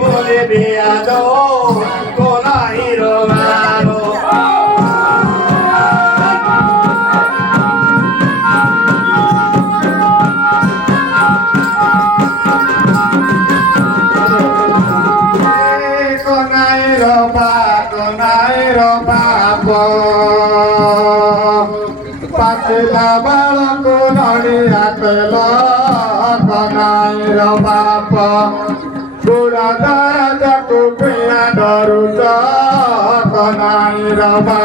Bore bole beado konai romano konai roba patila balku noni atelo konai roba Gura dada kupia daruta konai roba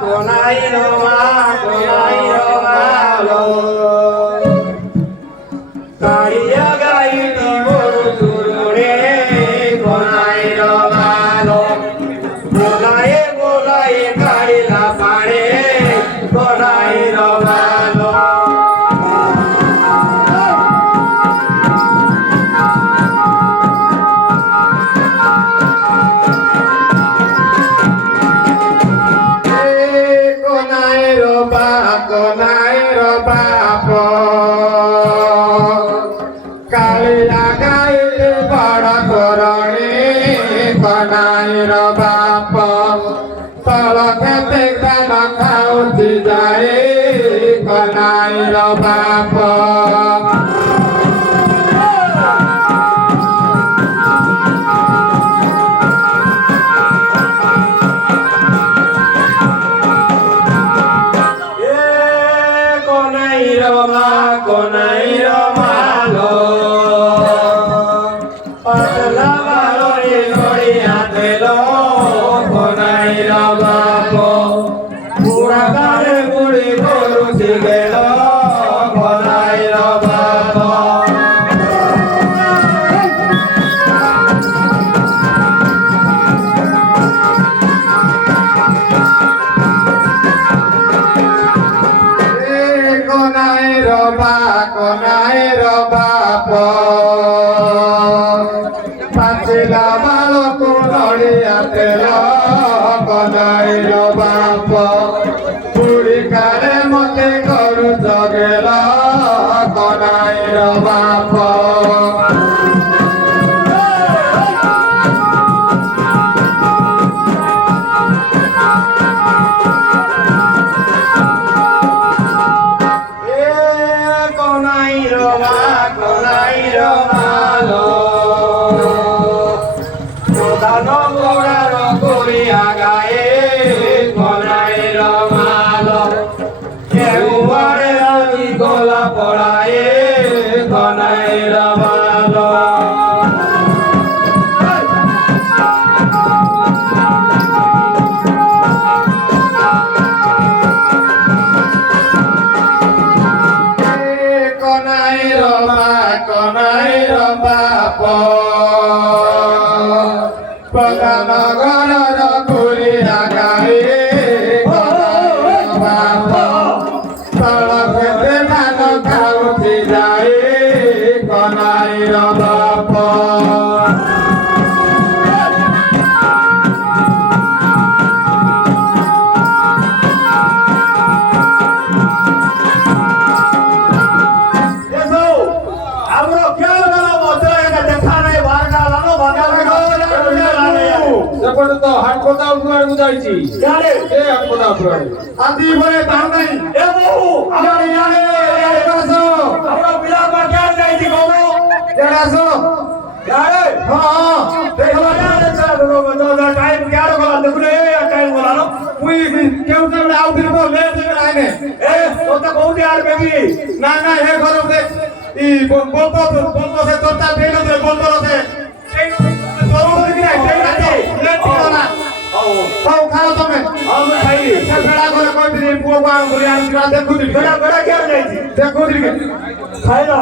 konai roma lo kaya gai di boru turune konai roma lo bolai kai la pare konai roma lo konai roba kalia gai bada korani konai roba tala kete dana kau dijai konai roba konai roma lo patla balori gori atelo konai roma po pura dare guri goru sigelo konai roma po konai roba patila balku noni atelo konai roba puri kare mote goru jogelo konai roba konai romalo dano goraro gori agae konai romalo keuare ami gola porae konai romalo konai roba pagana gara kuri agai konai roba tala kete nano kau dijai konai roba तो हाट कोता उठवार गुजाइची यारे ए हाट कोता उठवार आदि बरे दाम नहीं ए बहु यारे यारे कासो हमरा बिला पर क्या जाइची गोमो यारासो यारे हां देखला यारे चलो बतो टाइम क्या रो देखले टाइम बोला नो मुई केउ से आउ दिन बो ले दे आने ए तो तो बहुत यार बेबी ना ना हे करो दे ई बोलतो से तोता देलो दे बोलतो से Kau kalau tome, aku खाई, saya बड़ा कोई कोई भी पुआ पुआ बोले यार सिरा देखो दिल, बड़ा क्या नहीं थी, देखो दिल के, खाई ला,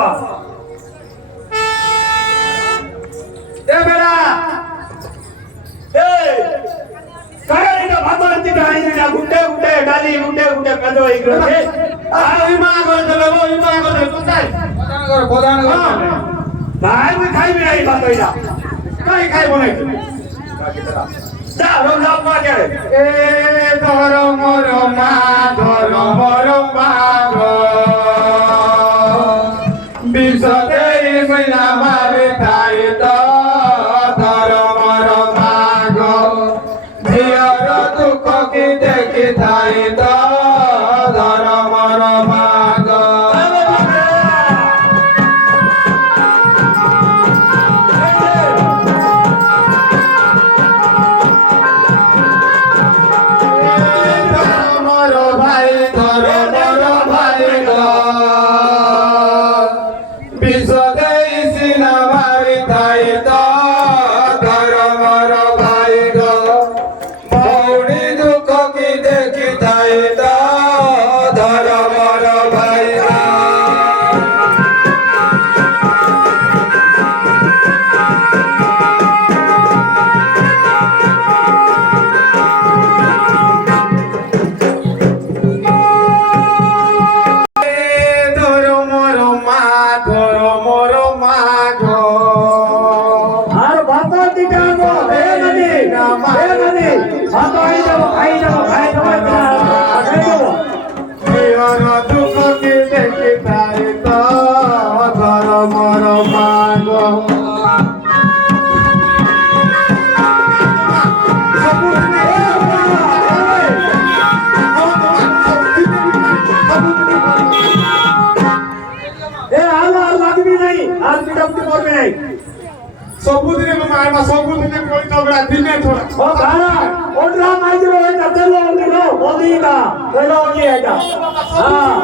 बड़ा, कहाँ नहीं तो भाग मारती कहाँ नहीं ना गुंडे गुंडे डाली गुंडे गुंडे कदो एक रहे, इमाम को तो वो इमाम को तो सुनता है, बोधान करो, भाई भी खाई भी नहीं बात होइला কাই খাই বনাইছো যা রং যাও মা কে এ ধর মোর মা ধর মোর মা গো বিসদে মইনা মারে তাই তো ধর মোর মা গো ঝিয়র দুঃখ কি দেখি তাই তো ধর মোর মা গো सबुदिने मारमा सबुदिने कोई तगड़ा दिने थोड़ा ओ गाना ओडरा माइजरो एटा तेलो ओडिनो ओदीगा तेलो ओडी एटा हां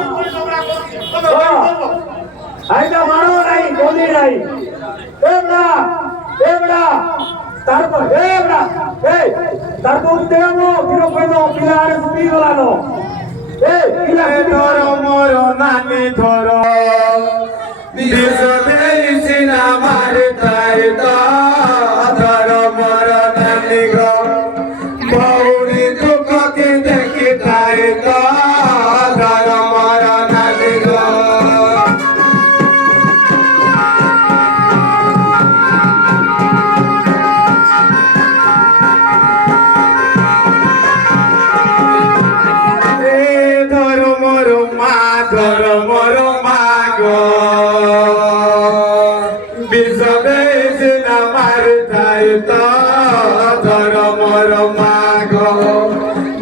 आइटा मारो नहीं ओदी नहीं एबड़ा तारपर एबड़ा ए तारपर देमो फिरो कइनो पिलारे सुबी गलानो ए पिला धरो मोरो नानी धरो बिसदे सिना मारे ताई तो धर मोर नानी गो बहुरी दुख की देखी ताई तो धर मोर नानी गो ए धर मोर मा धर मोर मा गो धर मोर मा गो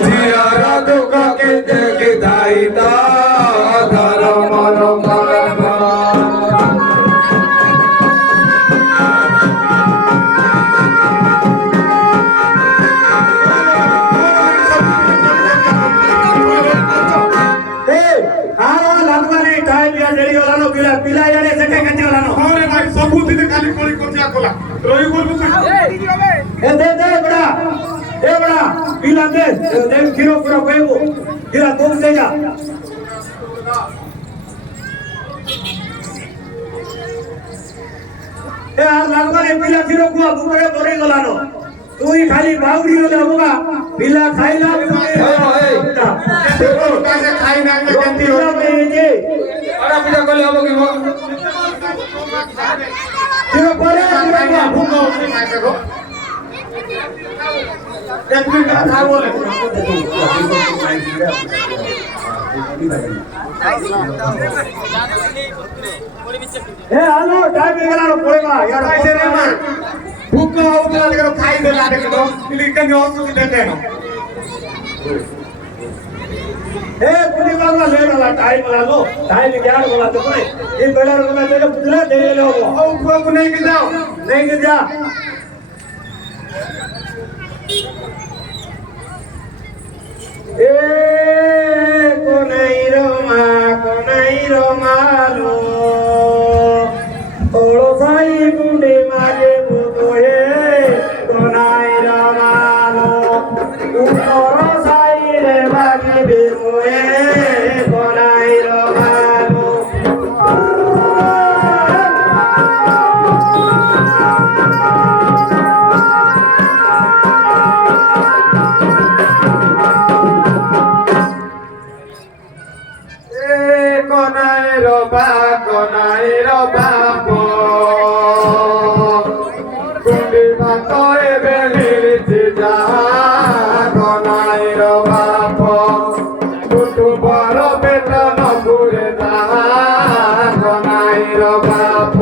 झियर दुख के देखी दाई तो धर मोर मा गो पिला यारे सेटे कच्चे गलानो अरे भाई सबू दिन खाली कोली कोचिया कोला रोई बोलबो तू ए दे बड़ा पिला दे खीरो पूरा पेबो खीरा तुम दे जा ए आ लागवाले पिला खीरो कुआ बुकरे भरे गलानो तू ही खाली बावड़ी होले होगा पिला खाइला देखो कासे खाई ना के गंदी हो जे अरे पिला कोले होबो की खीरो परे खीरो भूको खाई सको एक मिनट खा बोले ए आलो टाइम गलानो पड़ेगा यार कैसे रे मां भूको होबला देखो खाई देला देखो इलिकन होसुली देनो ए पुनी बाबा ले वाला टाइम लो टाइम क्या बोला तो कोई ये बेला को मैं तेरे पुतला दे ले हो ओ को नहीं के जाओ नहीं के जा ए कोनाई रो मालो ओलो साई गुंडे मारे बुतोए कोनाई रो मालो उतरो साई रे मागे बेमोए कोनाई रो मालो कोनाई रो बाग বেলিতে যা গনাইর বাপ কুটু বড় বেতন ঘুরে যা গনাইর বাপ